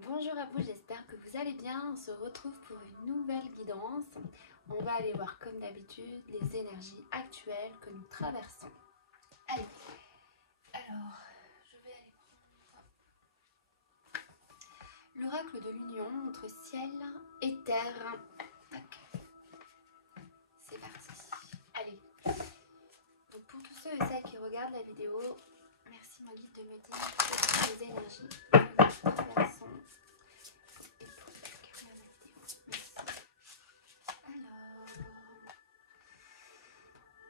Bonjour à vous, j'espère que vous allez bien. On se retrouve pour une nouvelle guidance. On va aller voir comme d'habitude les énergies actuelles que nous traversons. Allez, alors je vais aller prendre l'oracle de l'union entre ciel et terre. Tac. C'est parti. Allez, donc pour tous ceux et celles qui regardent la vidéo, merci mon guide de me dire quelles les énergies que nous traversons.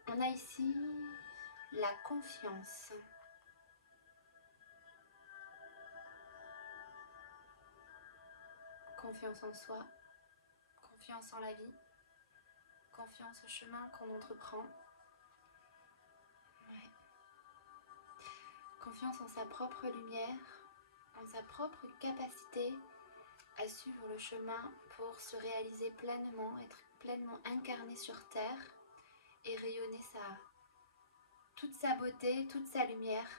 On a ici la confiance. Confiance en soi, confiance en la vie, confiance au chemin qu'on entreprend. Ouais. Confiance en sa propre lumière, en sa propre capacité à suivre le chemin pour se réaliser pleinement, être pleinement incarné sur Terre et rayonner toute sa beauté, toute sa lumière.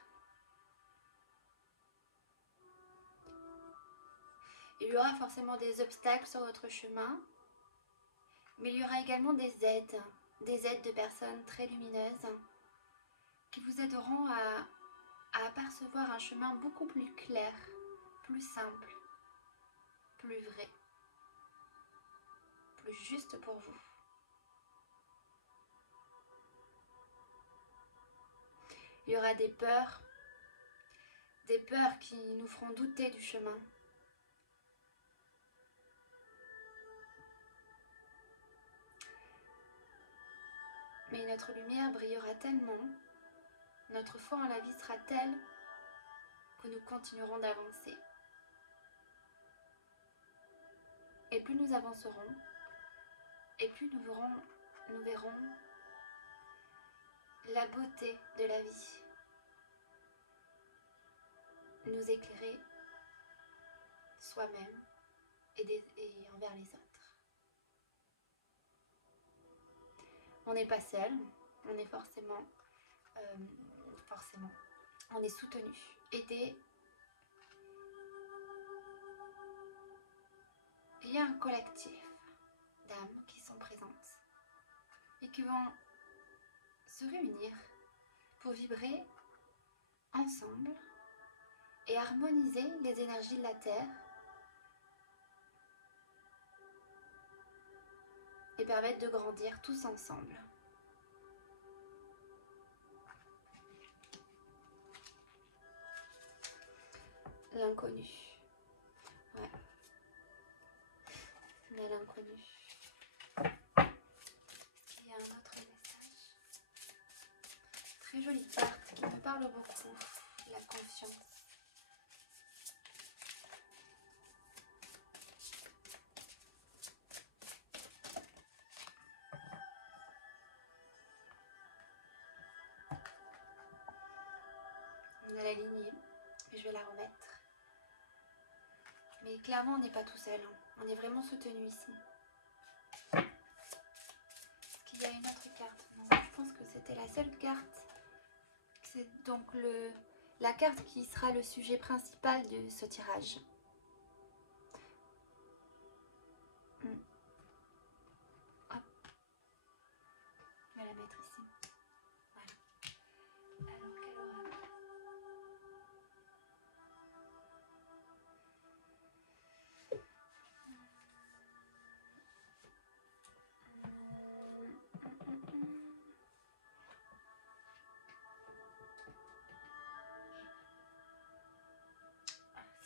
Il y aura forcément des obstacles sur votre chemin, mais il y aura également des aides de personnes très lumineuses qui vous aideront à apercevoir un chemin beaucoup plus clair, plus simple, plus vrai, plus juste pour vous. Il y aura des peurs qui nous feront douter du chemin. Mais notre lumière brillera tellement, notre foi en la vie sera telle que nous continuerons d'avancer. Et plus nous avancerons, et plus nous verrons la beauté de la vie nous éclairer soi-même et envers les autres. On n'est pas seul, on est forcément, on est soutenu, aidé. Il y a un collectif d'âmes qui sont présentes et qui vont se réunir pour vibrer ensemble et harmoniser les énergies de la Terre et permettre de grandir tous ensemble. L'inconnu. Ouais. On a l'inconnu. Il y a un autre message. Très jolie carte qui me parle beaucoup. La confiance. On a la lignée, et je vais la remettre. Mais clairement, on n'est pas tout seul. On est vraiment soutenu ici. Est-ce qu'il y a une autre carte? Non, je pense que c'était la seule carte. C'est donc la carte qui sera le sujet principal de ce tirage. Hop. Je vais la mettre ici. Voilà. Alors, quelle aura...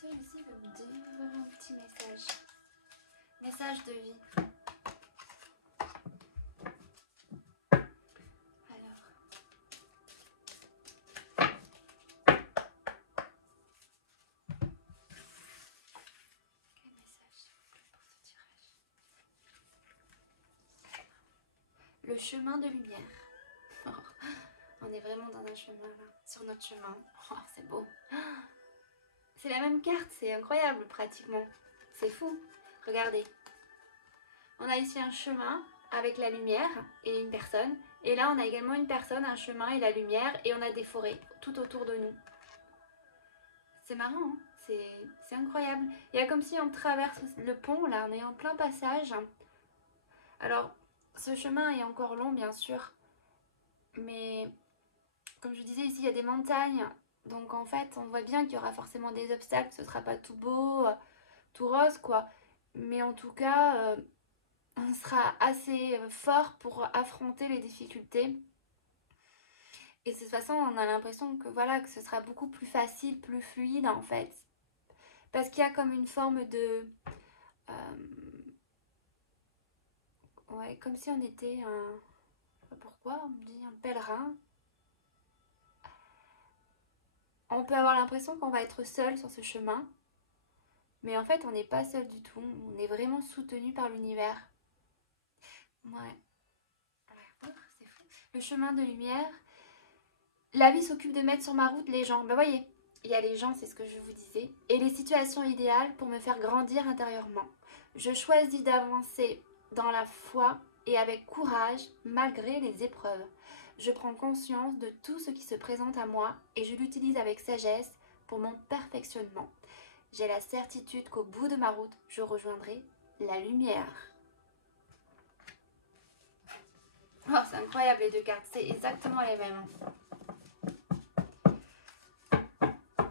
Celui-ci veut me dire un petit message. Message de vie. Alors. Quel message pour ce tirage? Le chemin de lumière. On est vraiment dans un chemin là, sur notre chemin. Oh, c'est beau. C'est la même carte, c'est incroyable pratiquement. C'est fou. Regardez. On a ici un chemin avec la lumière et une personne. Et là, on a également une personne, un chemin et la lumière. Et on a des forêts tout autour de nous. C'est marrant, hein? C'est incroyable. Il y a comme si on traverse le pont, là, on est en plein passage. Alors, ce chemin est encore long, bien sûr. Mais, comme je disais, ici, il y a des montagnes. Donc, en fait, on voit bien qu'il y aura forcément des obstacles. Ce ne sera pas tout beau, tout rose, quoi. Mais en tout cas, on sera assez fort pour affronter les difficultés. Et de toute façon, on a l'impression que voilà, que ce sera beaucoup plus facile, plus fluide en fait. Parce qu'il y a comme une forme de... ouais, comme si on était un... je sais pas pourquoi, on me dit un pèlerin. On peut avoir l'impression qu'on va être seul sur ce chemin. Mais en fait, on n'est pas seul du tout. On est vraiment soutenu par l'univers. Ouais. C'est fou. Le chemin de lumière. La vie s'occupe de mettre sur ma route les gens. Ben voyez, il y a les gens, c'est ce que je vous disais, et les situations idéales pour me faire grandir intérieurement. Je choisis d'avancer dans la foi et avec courage malgré les épreuves. Je prends conscience de tout ce qui se présente à moi et je l'utilise avec sagesse pour mon perfectionnement. J'ai la certitude qu'au bout de ma route, je rejoindrai la lumière. Oh, c'est incroyable les deux cartes, c'est exactement les mêmes.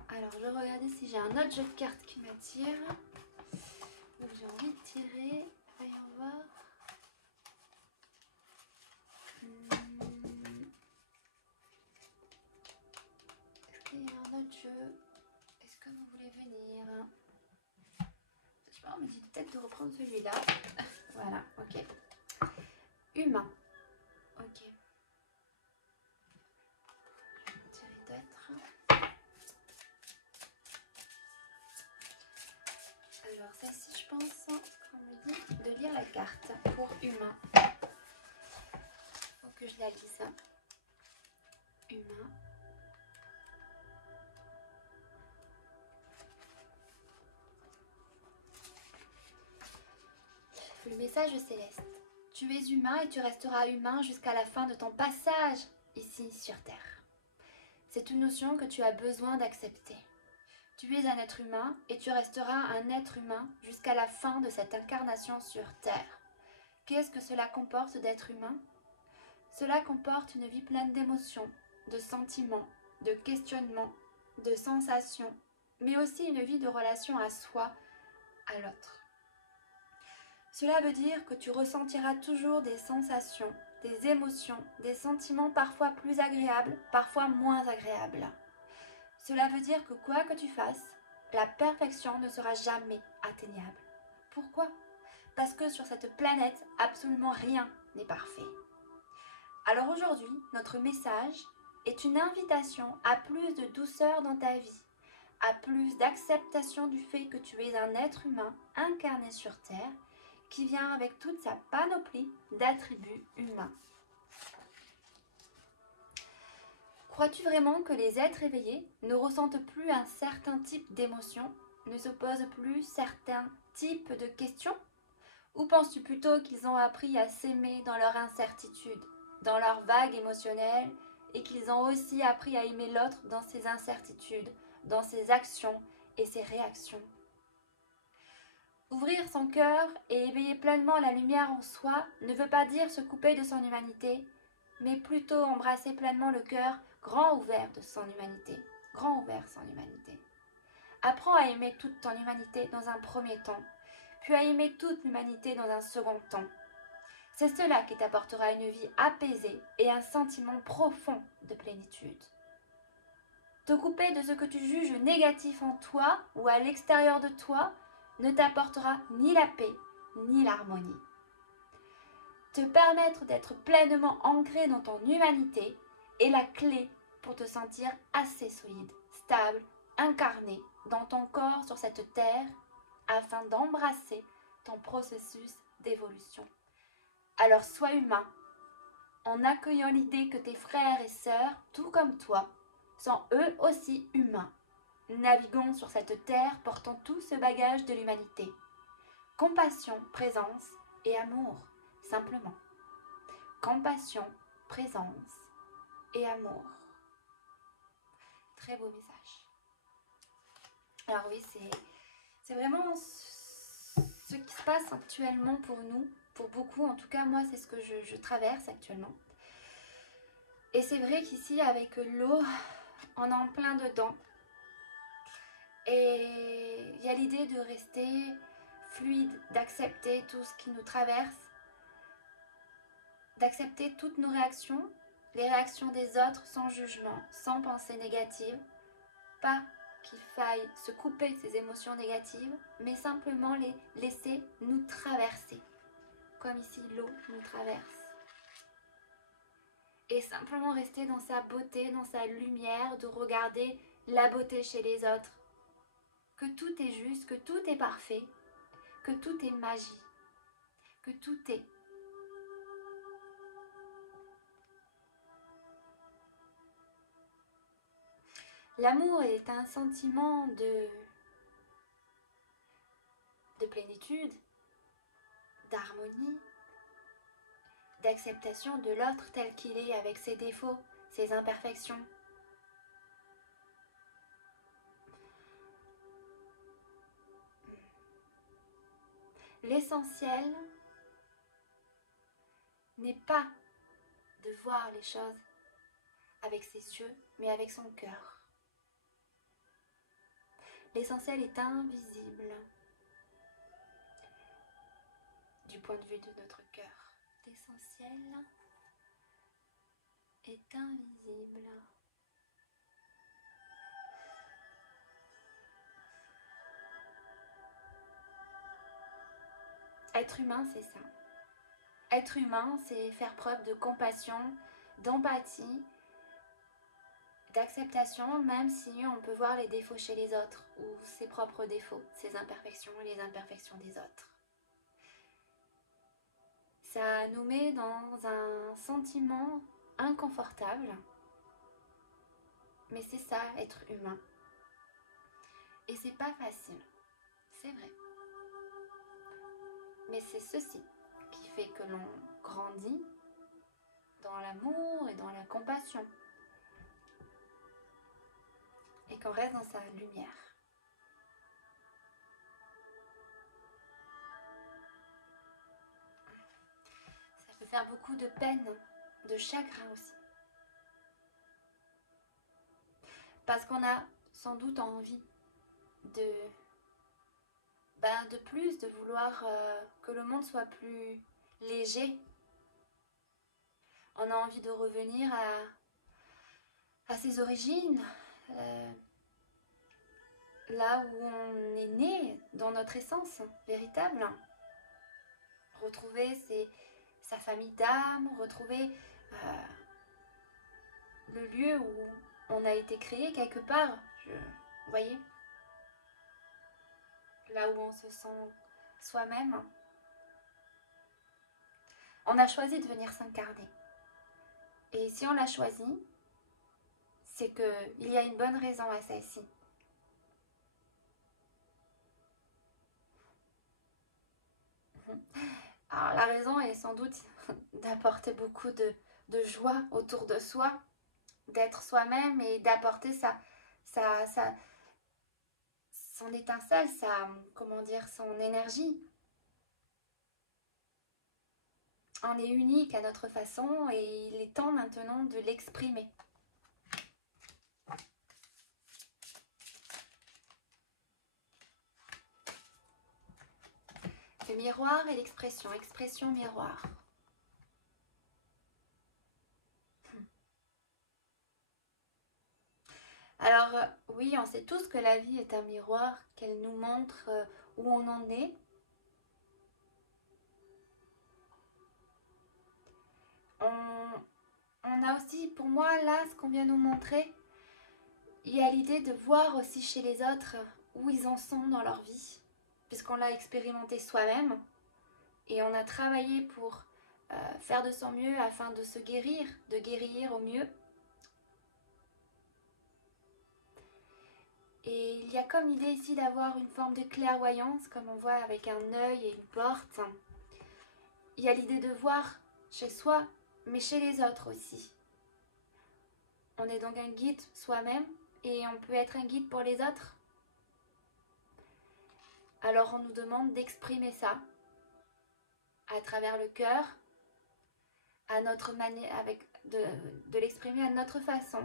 Alors, je vais regarder si j'ai un autre jeu de cartes qui m'attire. Donc, j'ai envie de tirer. Voyons voir. Est-ce qu'il y a un autre jeu? Est-ce que vous voulez venir? Je sais pas, on me dit peut-être de reprendre celui-là. Voilà, ok. Humain. Ok. Je vais en tirer d'autres. Alors, celle-ci, je pense qu'on me dit de lire la carte pour humain. Faut que je la lise. Humain. Le message céleste. Tu es humain et tu resteras humain jusqu'à la fin de ton passage ici sur Terre. C'est une notion que tu as besoin d'accepter. Tu es un être humain et tu resteras un être humain jusqu'à la fin de cette incarnation sur Terre. Qu'est-ce que cela comporte d'être humain? Cela comporte une vie pleine d'émotions, de sentiments, de questionnements, de sensations, mais aussi une vie de relation à soi, à l'autre. Cela veut dire que tu ressentiras toujours des sensations, des émotions, des sentiments parfois plus agréables, parfois moins agréables. Cela veut dire que quoi que tu fasses, la perfection ne sera jamais atteignable. Pourquoi? Parce que sur cette planète, absolument rien n'est parfait. Alors aujourd'hui, notre message est une invitation à plus de douceur dans ta vie, à plus d'acceptation du fait que tu es un être humain incarné sur Terre, qui vient avec toute sa panoplie d'attributs humains. Crois-tu vraiment que les êtres éveillés ne ressentent plus un certain type d'émotion, ne se posent plus certains types de questions? Ou penses-tu plutôt qu'ils ont appris à s'aimer dans leur incertitude, dans leur vague émotionnelle, et qu'ils ont aussi appris à aimer l'autre dans ses incertitudes, dans ses actions et ses réactions? Ouvrir son cœur et éveiller pleinement la lumière en soi ne veut pas dire se couper de son humanité, mais plutôt embrasser pleinement le cœur grand ouvert de son humanité, grand ouvert son humanité. Apprends à aimer toute ton humanité dans un premier temps, puis à aimer toute l'humanité dans un second temps. C'est cela qui t'apportera une vie apaisée et un sentiment profond de plénitude. Te couper de ce que tu juges négatif en toi ou à l'extérieur de toi ne t'apportera ni la paix ni l'harmonie. Te permettre d'être pleinement ancré dans ton humanité est la clé pour te sentir assez solide, stable, incarné dans ton corps sur cette terre afin d'embrasser ton processus d'évolution. Alors sois humain en accueillant l'idée que tes frères et sœurs, tout comme toi, sont eux aussi humains. Naviguons sur cette terre portant tout ce bagage de l'humanité. Compassion, présence et amour, simplement. Compassion, présence et amour. Très beau message. Alors oui, c'est vraiment ce qui se passe actuellement pour nous, pour beaucoup. En tout cas, moi, c'est ce que je traverse actuellement. Et c'est vrai qu'ici, avec l'eau, on est en plein dedans. Et il y a l'idée de rester fluide, d'accepter tout ce qui nous traverse, d'accepter toutes nos réactions, les réactions des autres sans jugement, sans pensée négative. Pas qu'il faille se couper de ces émotions négatives, mais simplement les laisser nous traverser, comme ici l'eau nous traverse. Et simplement rester dans sa beauté, dans sa lumière, de regarder la beauté chez les autres. Que tout est juste, que tout est parfait, que tout est magie, que tout est. L'amour est un sentiment de plénitude, d'harmonie, d'acceptation de l'autre tel qu'il est, avec ses défauts, ses imperfections. L'essentiel n'est pas de voir les choses avec ses yeux, mais avec son cœur. L'essentiel est invisible du point de vue de notre cœur. L'essentiel est invisible. Être humain, c'est ça. Être humain, c'est faire preuve de compassion, d'empathie, d'acceptation, même si on peut voir les défauts chez les autres, ou ses propres défauts, ses imperfections et les imperfections des autres. Ça nous met dans un sentiment inconfortable, mais c'est ça, être humain. Et c'est pas facile, c'est vrai. Mais c'est ceci qui fait que l'on grandit dans l'amour et dans la compassion. Et qu'on reste dans sa lumière. Ça peut faire beaucoup de peine, de chagrin aussi. Parce qu'on a sans doute envie de plus, de vouloir que le monde soit plus léger. On a envie de revenir à ses origines, là où on est né, dans notre essence véritable. Retrouver sa famille d'âme, retrouver le lieu où on a été créé quelque part, vous voyez, là où on se sent soi-même. On a choisi de venir s'incarner. Et si on l'a choisi, c'est qu'il y a une bonne raison à celle-ci. Alors la raison est sans doute d'apporter beaucoup de joie autour de soi, d'être soi-même et d'apporter son étincelle, son énergie. On est unique à notre façon et il est temps maintenant de l'exprimer. Le miroir et l'expression, expression miroir. Alors oui, on sait tous que la vie est un miroir, qu'elle nous montre où on en est. On a aussi, pour moi, là, ce qu'on vient nous montrer, il y a l'idée de voir aussi chez les autres où ils en sont dans leur vie, puisqu'on l'a expérimenté soi-même et on a travaillé pour faire de son mieux afin de se guérir, de guérir au mieux. Et il y a comme l'idée ici d'avoir une forme de clairvoyance, comme on voit avec un œil et une porte. Il y a l'idée de voir chez soi, mais chez les autres aussi. On est donc un guide soi-même et on peut être un guide pour les autres. Alors on nous demande d'exprimer ça à travers le cœur, à notre manière, de l'exprimer à notre façon.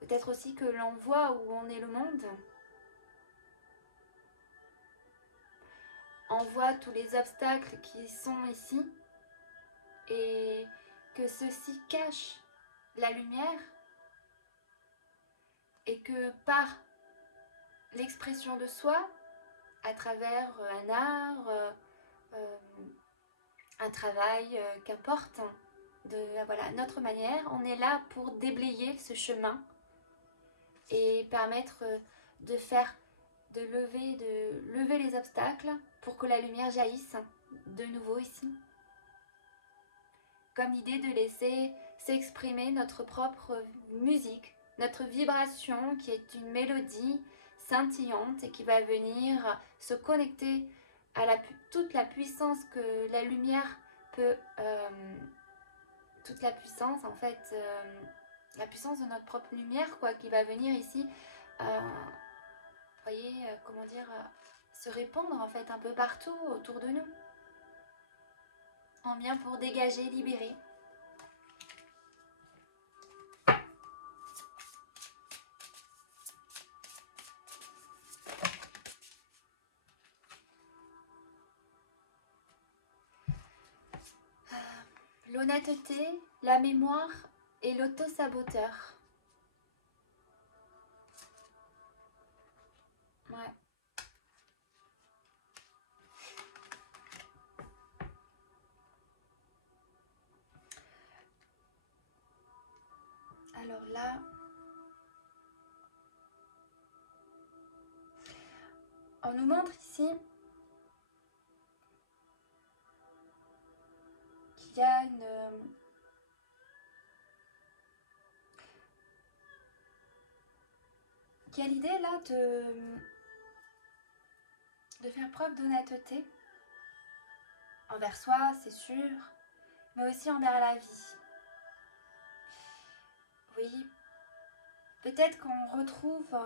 Peut-être aussi que l'on voit où on est le monde. On voit tous les obstacles qui sont ici et que ceux-ci cachent la lumière et que par l'expression de soi, à travers un art, un travail, qu'importe, voilà, notre manière, on est là pour déblayer ce chemin et permettre de lever les obstacles pour que la lumière jaillisse de nouveau ici. Comme l'idée de laisser s'exprimer notre propre musique, notre vibration qui est une mélodie scintillante et qui va venir se connecter à toute la puissance que la lumière peut, toute la puissance en fait, la puissance de notre propre lumière quoi, qui va venir ici, voyez, comment dire, se répandre en fait un peu partout autour de nous. On vient pour dégager, libérer. L'honnêteté, la mémoire et l'auto-saboteur. Ouais. Alors là, on nous montre ici qu'il y a l'idée là de faire preuve d'honnêteté envers soi, c'est sûr, mais aussi envers la vie. Oui, peut-être qu'on retrouve,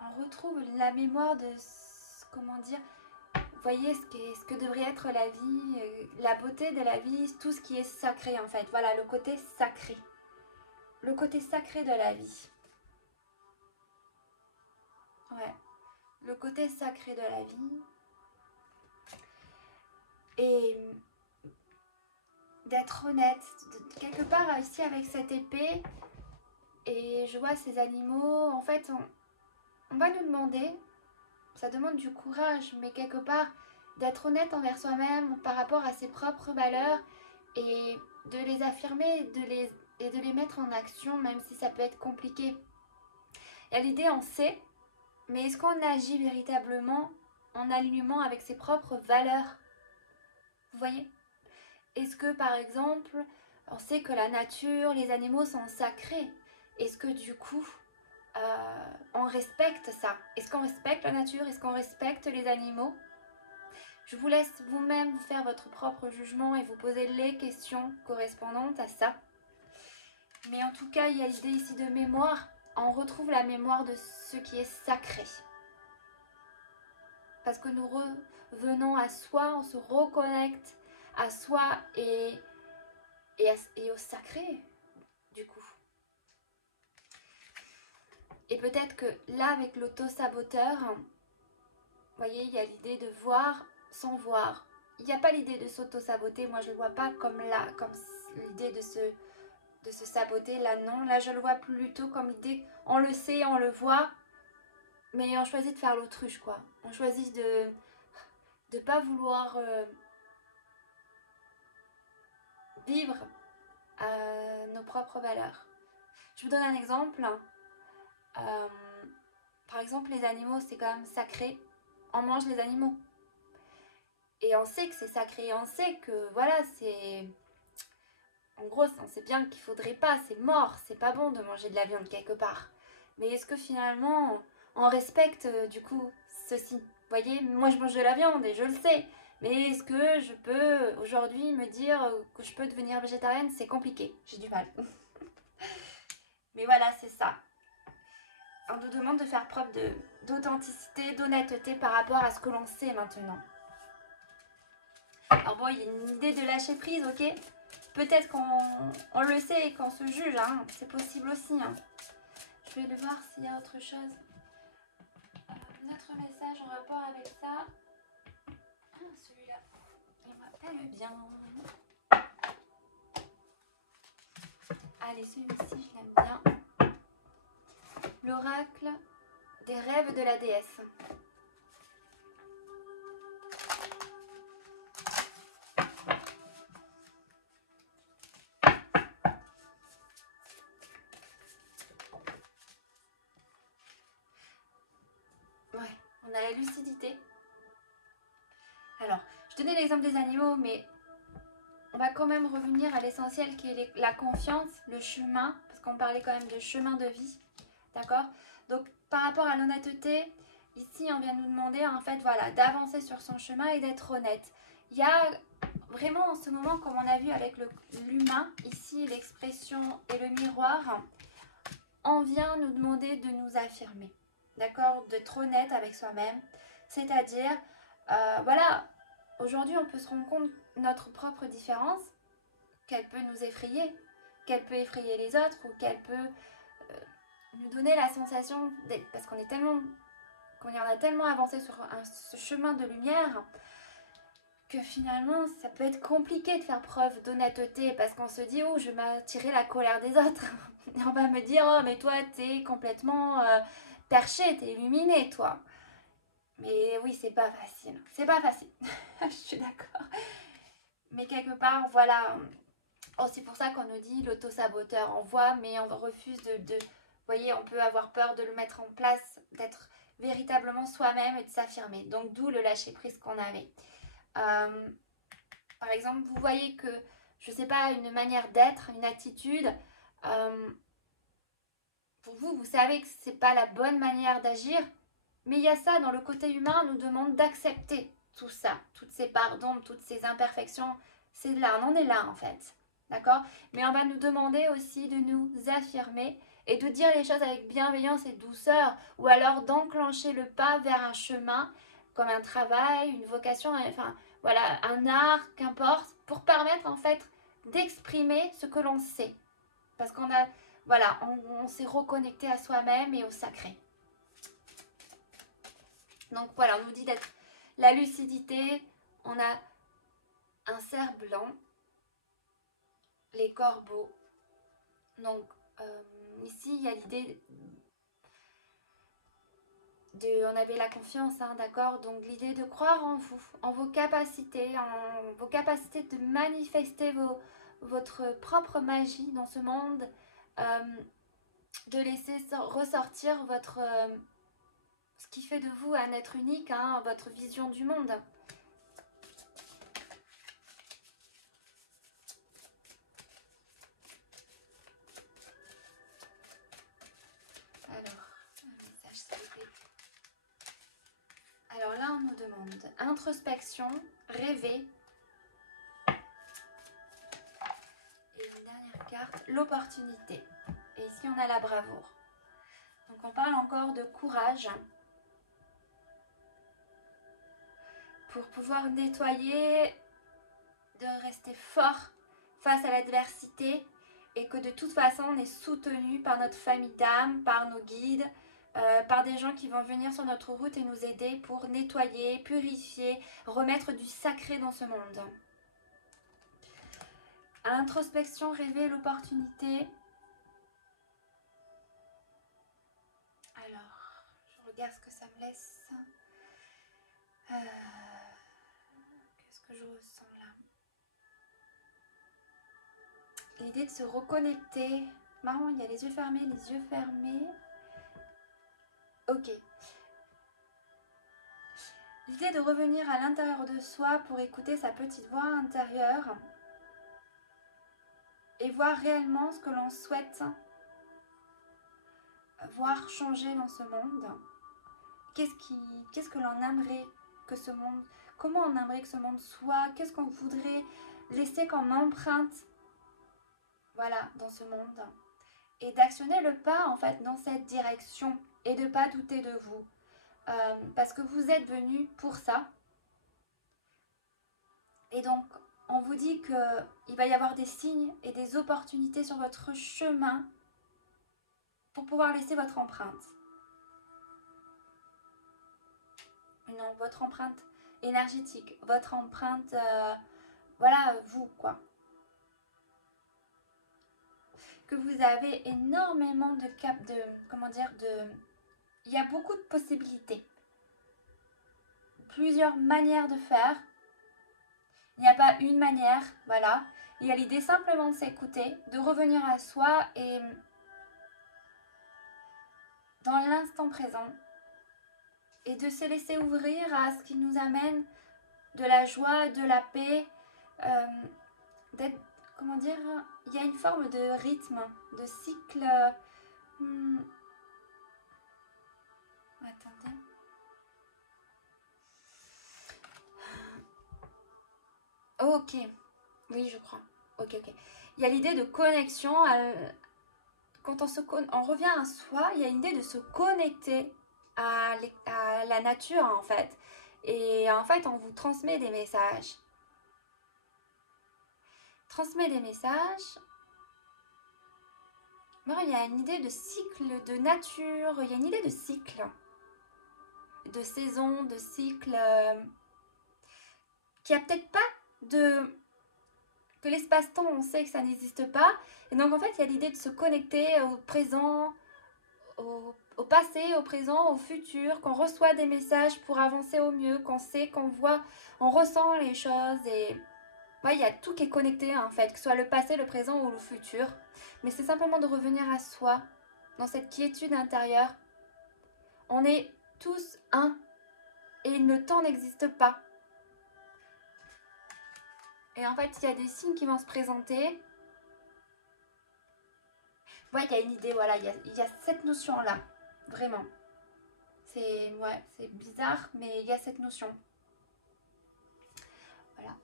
on retrouve la mémoire de, comment dire, vous voyez ce que devrait être la vie, la beauté de la vie, tout ce qui est sacré en fait. Voilà, le côté sacré. Le côté sacré de la vie. Ouais, le côté sacré de la vie. Et d'être honnête, quelque part ici avec cette épée, et je vois ces animaux, en fait, on va nous demander, ça demande du courage, mais quelque part d'être honnête envers soi-même par rapport à ses propres valeurs et de les affirmer et de les mettre en action, même si ça peut être compliqué. Et à l'idée, on sait, mais est-ce qu'on agit véritablement en alignement avec ses propres valeurs? Vous voyez? Est-ce que par exemple, on sait que la nature, les animaux sont sacrés? Est-ce que du coup, on respecte ça? Est-ce qu'on respecte la nature? Est-ce qu'on respecte les animaux? Je vous laisse vous-même faire votre propre jugement et vous poser les questions correspondantes à ça. Mais en tout cas, il y a l'idée ici de mémoire. On retrouve la mémoire de ce qui est sacré. Parce que nous revenons à soi, on se reconnecte à soi et au sacré, du coup. Et peut-être que là, avec l'auto-saboteur, vous voyez, il y a l'idée de voir sans voir. Il n'y a pas l'idée de s'auto-saboter. Moi, je ne le vois pas comme là, comme l'idée de se saboter. Là, non. Là, je le vois plutôt comme l'idée, on le sait, on le voit, mais on choisit de faire l'autruche, quoi. On choisit de ne pas vouloir vivre nos propres valeurs. Je vous donne un exemple. Par exemple, les animaux, c'est quand même sacré. On mange les animaux. Et on sait que c'est sacré. On sait que, voilà, c'est... En gros, on sait bien qu'il faudrait pas. C'est mort. C'est pas bon de manger de la viande quelque part. Mais est-ce que finalement, on respecte, du coup, ceci? Vous voyez, moi, je mange de la viande et je le sais. Mais est-ce que je peux, aujourd'hui, me dire que je peux devenir végétarienne? C'est compliqué. J'ai du mal. Mais voilà, c'est ça. On nous demande de faire preuve d'authenticité, d'honnêteté par rapport à ce que l'on sait maintenant. Alors bon, il y a une idée de lâcher prise, ok? Peut-être qu'on le sait et qu'on se juge, hein. C'est possible aussi. Hein. Je vais voir s'il y a autre chose. Notre message en rapport avec ça. Ah, celui-là, il m'appelle bien. Allez, celui-ci, je l'aime bien. L'oracle des rêves de la déesse. Ouais, on a la lucidité. Alors, je donnais l'exemple des animaux, mais on va quand même revenir à l'essentiel qui est la confiance, le chemin, parce qu'on parlait quand même de chemin de vie, d'accord? Donc, par rapport à l'honnêteté, ici, on vient nous demander, en fait, voilà, d'avancer sur son chemin et d'être honnête. Il y a vraiment, en ce moment, comme on a vu avec l'humain, ici, l'expression et le miroir, on vient nous demander de nous affirmer, d'accord? D'être honnête avec soi-même, c'est-à-dire, voilà, aujourd'hui, on peut se rendre compte de notre propre différence, qu'elle peut nous effrayer, qu'elle peut effrayer les autres ou qu'elle peut nous donner la sensation d'être, parce qu'on est tellement, qu'on a tellement avancé sur ce chemin de lumière que finalement ça peut être compliqué de faire preuve d'honnêteté parce qu'on se dit oh je vais m'attirer la colère des autres et on va me dire oh mais toi t'es complètement perché, t'es illuminé toi. Mais oui, c'est pas facile, c'est pas facile. Je suis d'accord, mais quelque part voilà. Oh, c'est pour ça qu'on nous dit l'auto-saboteur, on voit mais on refuse de... Vous voyez, on peut avoir peur de le mettre en place, d'être véritablement soi-même et de s'affirmer. Donc d'où le lâcher-prise qu'on avait. Par exemple, vous voyez que, je sais pas, une manière d'être, une attitude, pour vous, vous savez que c'est pas la bonne manière d'agir, mais il y a ça dans le côté humain, on nous demande d'accepter tout ça, toutes ces pardons, toutes ces imperfections, c'est là, on en est là en fait. D'accord? Mais on va nous demander aussi de nous affirmer et de dire les choses avec bienveillance et douceur ou alors d'enclencher le pas vers un chemin comme un travail, une vocation, enfin voilà, un art, qu'importe, pour permettre en fait d'exprimer ce que l'on sait. Parce qu'on a, voilà, on s'est reconnecté à soi-même et au sacré. Donc voilà, on nous dit d'être la lucidité, on a un cerf blanc, les corbeaux. Donc ici, il y a l'idée de... On avait la confiance, hein, d'accord? Donc l'idée de croire en vous, en vos capacités de manifester votre propre magie dans ce monde, de laisser ressortir votre... ce qui fait de vous un être unique, hein, votre vision du monde. Alors là, on nous demande introspection, rêver. Et une dernière carte, l'opportunité. Et ici, on a la bravoure. Donc, on parle encore de courage pour pouvoir nettoyer, de rester fort face à l'adversité et que de toute façon, on est soutenu par notre famille d'âme, par nos guides, par des gens qui vont venir sur notre route et nous aider pour nettoyer, purifier, remettre du sacré dans ce monde. À l'introspection, rêver, l'opportunité. Alors, je regarde ce que ça me laisse. Qu'est-ce que je ressens là? L'idée de se reconnecter. Marrant, il y a les yeux fermés, les yeux fermés. Ok. L'idée de revenir à l'intérieur de soi pour écouter sa petite voix intérieure et voir réellement ce que l'on souhaite voir changer dans ce monde. Qu'est-ce que l'on aimerait que ce monde, comment on aimerait que ce monde soit, qu'est-ce qu'on voudrait laisser comme empreinte, voilà, dans ce monde. et d'actionner le pas en fait dans cette direction et de ne pas douter de vous. Parce que vous êtes venu pour ça. Et donc, on vous dit qu'il va y avoir des signes et des opportunités sur votre chemin pour pouvoir laisser votre empreinte. Non, votre empreinte énergétique, votre empreinte, voilà, vous, quoi. Que vous avez énormément il y a beaucoup de possibilités. Plusieurs manières de faire. Il n'y a pas une manière, voilà. Il y a l'idée simplement de s'écouter, de revenir à soi et dans l'instant présent et de se laisser ouvrir à ce qui nous amène de la joie, de la paix, d'être, comment dire, il y a une forme de rythme, de cycle. Attendez. Ok, oui, je crois. Ok. Il y a l'idée de connexion. Quand on revient à soi, il y a l'idée de se connecter à la nature, en fait. Et en fait, on vous transmet des messages. Transmet des messages. Non, il y a une idée de cycle, de nature. Il y a une idée de cycle. De saison, de cycle. Qui a peut-être pas de... Que l'espace-temps, on sait que ça n'existe pas. Et donc, en fait, il y a l'idée de se connecter au présent, au passé, au présent, au futur, qu'on reçoit des messages pour avancer au mieux, qu'on sait, qu'on voit, on ressent les choses. Et ouais, il y a tout qui est connecté, en fait, que ce soit le passé, le présent ou le futur. Mais c'est simplement de revenir à soi, dans cette quiétude intérieure. On est tous un. Et le temps n'existe pas. Et en fait, il y a des signes qui vont se présenter. Ouais, il y a une idée, voilà, il y a cette notion-là, vraiment. C'est bizarre, mais il y a cette notion. Voilà.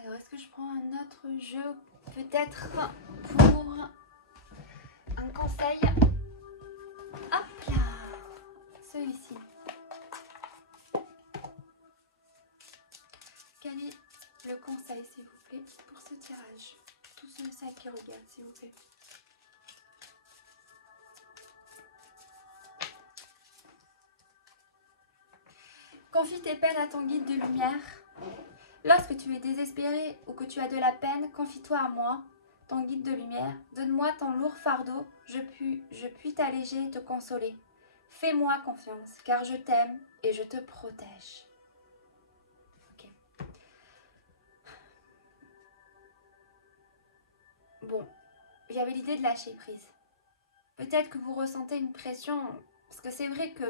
Alors, est-ce que je prends un autre jeu, peut-être pour un conseil? Hop là, celui-ci. Quel est le conseil, s'il vous plaît, pour ce tirage? Tous ceux qui regardent, s'il vous plaît. Confie tes peines à ton guide de lumière. Lorsque tu es désespéré ou que tu as de la peine, confie-toi à moi, ton guide de lumière. Donne-moi ton lourd fardeau, je puis t'alléger et te consoler. Fais-moi confiance, car je t'aime et je te protège. Ok. Bon, j'avais l'idée de lâcher prise. Peut-être que vous ressentez une pression, parce que c'est vrai que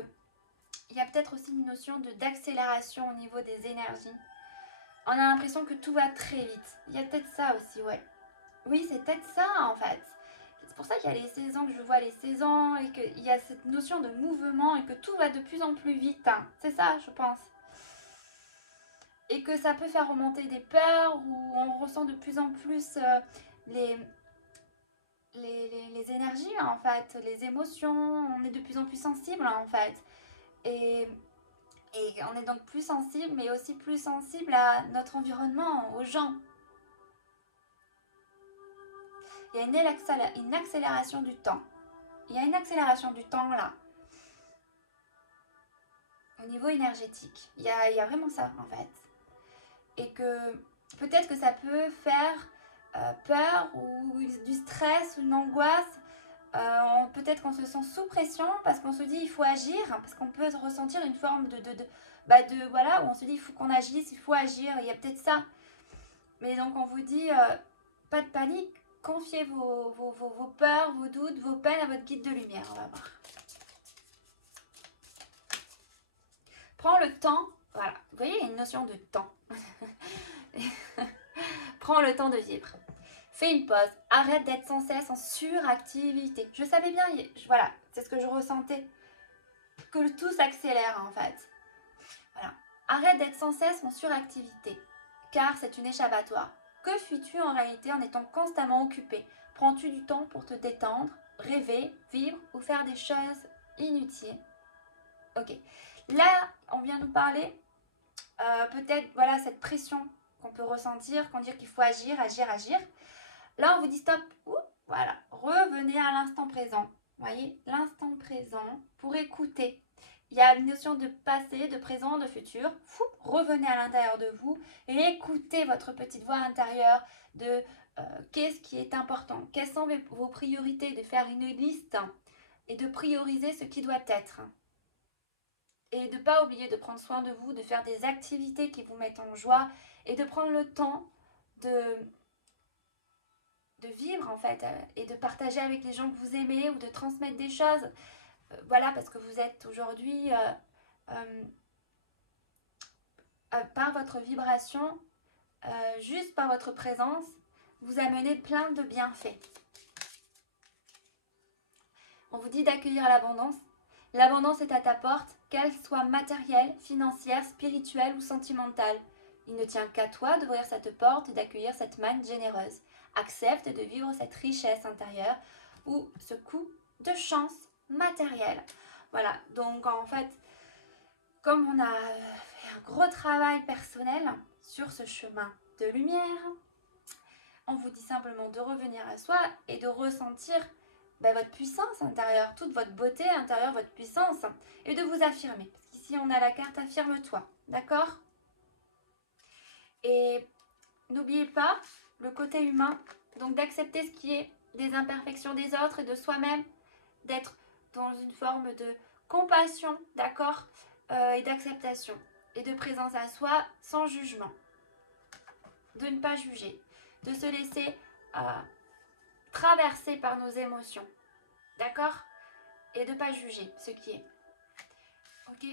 il y a peut-être aussi une notion d'accélération au niveau des énergies. On a l'impression que tout va très vite. Il y a peut-être ça aussi, ouais. Oui, c'est peut-être ça en fait. C'est pour ça qu'il y a les saisons, que je vois les saisons, et qu'il y a cette notion de mouvement, et que tout va de plus en plus vite. Hein. C'est ça, je pense. Et que ça peut faire remonter des peurs, où on ressent de plus en plus les énergies, en fait, les émotions. On est de plus en plus sensible, en fait. Et on est donc plus sensible, mais aussi plus sensible à notre environnement, aux gens. Il y a une accélération du temps. Il y a une accélération du temps là. Au niveau énergétique. Il y a vraiment ça en fait. Et que peut-être que ça peut faire peur ou du stress ou une angoisse. Peut-être qu'on se sent sous pression parce qu'on se dit il faut agir, parce qu'on peut ressentir une forme voilà, où on se dit il faut qu'on agisse, il faut agir, il y a peut-être ça. Mais donc on vous dit pas de panique, confiez vos peurs, vos doutes, vos peines à votre guide de lumière, on va voir. Prends le temps, voilà, vous voyez, il y a une notion de temps. Prends le temps de vivre. Fais une pause, arrête d'être sans cesse en suractivité. Je savais bien, voilà, c'est ce que je ressentais, que tout s'accélère en fait. Voilà, arrête d'être sans cesse en suractivité, car c'est une échappatoire. Que fuis-tu en réalité en étant constamment occupé? Prends-tu du temps pour te détendre? rêver, vivre ou faire des choses inutiles. Ok. Là, on vient nous parler peut-être, voilà, cette pression qu'on peut ressentir, qu'on dit qu'il faut agir, agir, agir. Là, on vous dit stop. Ouh, voilà. Revenez à l'instant présent. Vous voyez, l'instant présent pour écouter. Il y a une notion de passé, de présent, de futur. Revenez à l'intérieur de vous et écoutez votre petite voix intérieure de qu'est-ce qui est important, quelles sont vos priorités, de faire une liste et de prioriser ce qui doit être. Et de ne pas oublier de prendre soin de vous, de faire des activités qui vous mettent en joie et de prendre le temps de vivre en fait et de partager avec les gens que vous aimez ou de transmettre des choses. Voilà, parce que vous êtes aujourd'hui, par votre vibration, juste par votre présence, vous amenez plein de bienfaits. On vous dit d'accueillir l'abondance. L'abondance est à ta porte, qu'elle soit matérielle, financière, spirituelle ou sentimentale. Il ne tient qu'à toi d'ouvrir cette porte et d'accueillir cette manne généreuse. Accepte de vivre cette richesse intérieure ou ce coup de chance matérielle. Voilà, donc en fait, comme on a fait un gros travail personnel sur ce chemin de lumière, on vous dit simplement de revenir à soi et de ressentir votre puissance intérieure, toute votre beauté intérieure, votre puissance, et de vous affirmer. Parce qu'ici, on a la carte affirme-toi, d'accord? Et n'oubliez pas le côté humain, donc d'accepter ce qui est des imperfections des autres et de soi-même, d'être dans une forme de compassion, d'accord, et d'acceptation, et de présence à soi sans jugement, de ne pas juger, de se laisser traverser par nos émotions, d'accord, et de ne pas juger ce qui est. Ok.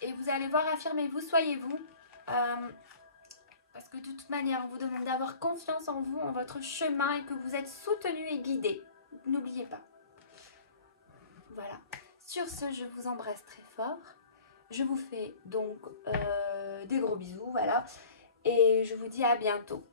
Et vous allez voir, affirmez-vous, soyez-vous. Parce que de toute manière, on vous demande d'avoir confiance en vous, en votre chemin et que vous êtes soutenu et guidé. N'oubliez pas. Voilà. Sur ce, je vous embrasse très fort. Je vous fais donc des gros bisous, voilà. Et je vous dis à bientôt.